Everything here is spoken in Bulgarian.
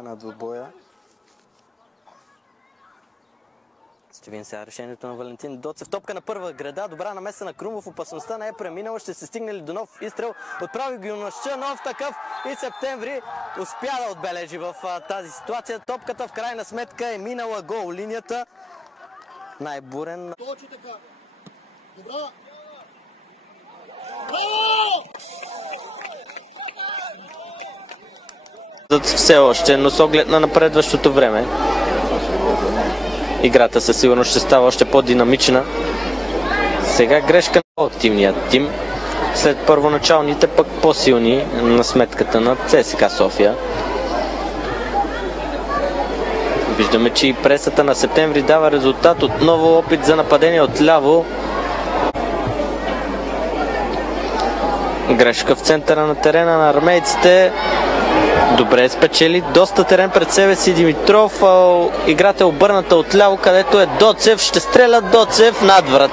на двубоя. Ще видим сега решението на Валентин Доцев. Топка на първа града, добра намеса на Крумов, опасността не е преминала, ще се стигне ли до нов изстрел. Отправи го юношча, нов такъв и Септември успя да отбележи в тази ситуация. Топката в крайна сметка е минала гол линията. Най-бурен. Точно така. Добра. Все още, но с оглед на напредващото време, играта със сигурност ще става още по-динамична. Сега грешка на активния тим, след първоначалните пък по-силни на сметката на ЦСКА София. Виждаме, че и пресата на Септември дава резултат. Отново опит за нападение от ляво. Грешка в центъра на терена на армейците. Добре спечели доста терен пред себе си Димитров. Играта е обърната отляво, където е Доцев. Ще стреля Доцев над врат.